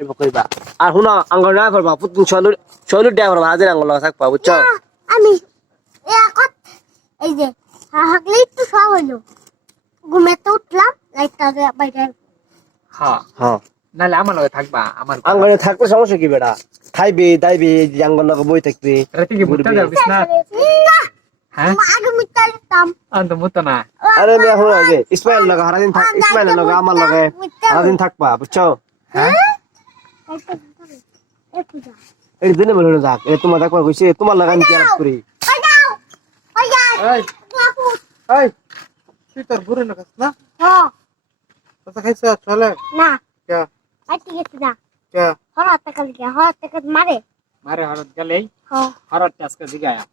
এবার কইবা আর হুনা আঙ্গল না করবা পুতুন সনু ড্রাইভার হাজির আঙ্গল থাকবা বুঝছো আমি এখন এই যে হাগলে একটু সব হলো ঘুমেতে উঠলাম লাইটটা বাইরে হ্যাঁ হ্যাঁ নাহলে আমার লগে থাকবা আমার আঙ্গলে থাকলে সমস্যা কি বেটা খাইবে দাইবে যে আঙ্গল লগে বই থাকবে রাতে কি মুত্তা যাও বিছনা হ্যাঁ আগে মুত্তা দিতাম আন্ত মুত্তা না আরে আমি এখন আগে ইসমাইল লগে হারাদিন থাক ইসমাইল লগে আমার লগে হারাদিন থাকবা বুঝছো হ্যাঁ এই পূজা এই দিনে বলে যাক এ তোমার দেখবা কইছে তোমার লাগা আমি কেয়ার করি ওই যাও ওই যাও এই এই তুই তোর বুড়ো না খাস না হ্যাঁ কথা খাইছ চলে না কে আই ঠিক আছে যা কে হরাত টাকা লিখে হরাত টাকা মারে মারে হরত গেলেই হ্যাঁ হরত টাস্কা জিগায়া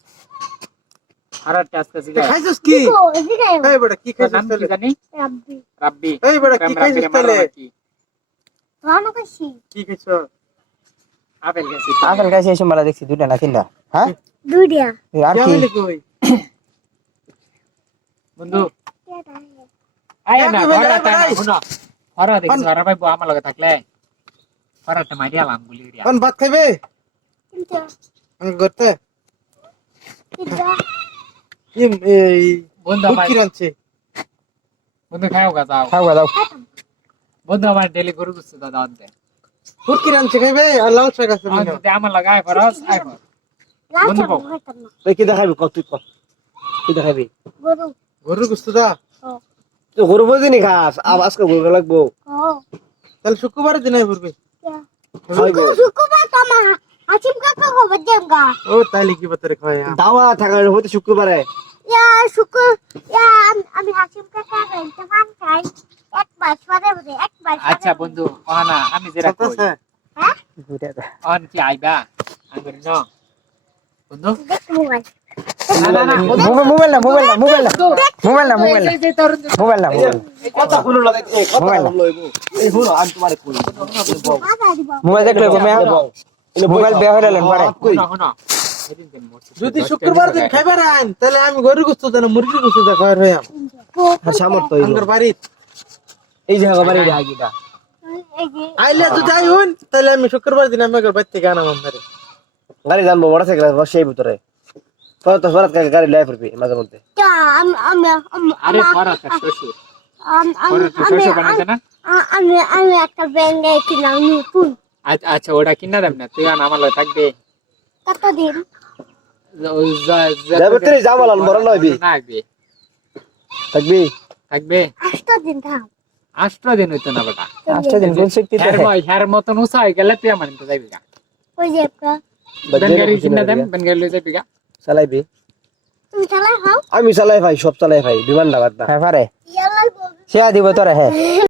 হরত টাস্কা জিগায়া খাইছস কি ও এদিকে এই বেটা কি তোর খাইছস নাম কি তাহলে জানি রাব্বি রাব্বি এই বেটা কি খাইছস তাহলে রানো কইছি কি খাইছ আপেল গেছি আপেল গাছ এসে মেলা দেখছি দুইটা না তিনটা হ্যাঁ দুইটা আর কে কি বলি কই বন্ধু আয় না কে বলে, হরত ভাই? না শুনো হরত দেখছ হরত ভাই আমার লগে থাকলে হরত মাইরিয়া লাম গুলি রিয়া কোন ভাত খাইবে তিনটা আমি করতে তিনটা এই বন্ধু আমার কি রাঁধছে বন্ধু খাও গা যাও খাও দাও বন্ধু আমার ডেলি গরু গুছতে দাও আনতে কি রাঁধছে খাইবে আর লাল শাক আছে মনে হয়। আমার লগে আয় ফরাস আয় ফর লাল বন্ধু চাপ পাও। খাইতাম না তুই কি দেখাবি কত তুই কত কি দেখাবি গরু গরুর গোস্ত দা তুই গরু বুঝিনি খাস আজকে গরু লাগবো ও তাহলে শুক্রবারের দিন পড়বে খাইবো শুক্রবার তো আমার হাসিম কাকা খবর দেম গা ও তাইলে কি বাতারে খাওয়াই দাওয়া থাকার হতে শুক্রবারে ইয়া আমি হাসিম কাকা রেন্টে পান খাই এক মাস পরে বলে এক মাস আচ্ছা বন্ধু ওহানা আমি যেটা কই আছে হ্যাঁ অন কি আইবা আঙ্গুরি ন বন্ধু দেখ মোবাইল না না মোবাইল না মোবাইল না মোবাইল না মোবাইল না মোবাইল না মোবাইল না মোবাইল কথা বলো লাগে এই কথা লইবো এই হলো আমি তোমারে কই বাবা দিব মোবাইল দেখলে তুমি মোবাইল বের হয়ে গেলেন পরে হনা যদি শুক্রবার দিন খাইবার আন তাহলে আমি গরুর গোস্ত দেন মুরগির গোস্ত দা খাওয়ার হইয়াম সামর্থ্য আঙ্গর বাড়ি এই যে বাড়ি আগিটা এই যে আইলে তো যাই হন তাহলে আমি শুক্রবার দিন আমি বাড়ি থেকে আনাম আমারে গাড়ি জানবো বড় থেকে বসে ভিতরে তো ফরাত গাড়ি লাই পড়বি মাঝে মধ্যে তা আমি আরে ফরাস শ্বশুর আমি ফরাস শ্বশুর বানাতে না আমি একটা ব্যাংক কিনলাম নতুন আচ্ছা ওটা কিনা দেব না তুই আন আমার লগে থাকবে কত দিন যাবে তুই জামালান বড় লইবি না আসবে থাকবি থাকবে 8 দিন থাক 8 দিন হইতো না বেটা আজকে দিন কোন শিখতে হের মতন উসা হয়ে গেলে তুই আমার নিতে যাইবি গা ওই যে একটা বেনগারি কিনা দেন বেনগারি লই যাইবি গা চালাইবি তুমি চালাই খাও আমি চালাই ভাই সব চালাই ভাই বিমান ডাকাত না হ্যাঁ পারে ইয়ালাই বল সে দিব তোরা হ্যাঁ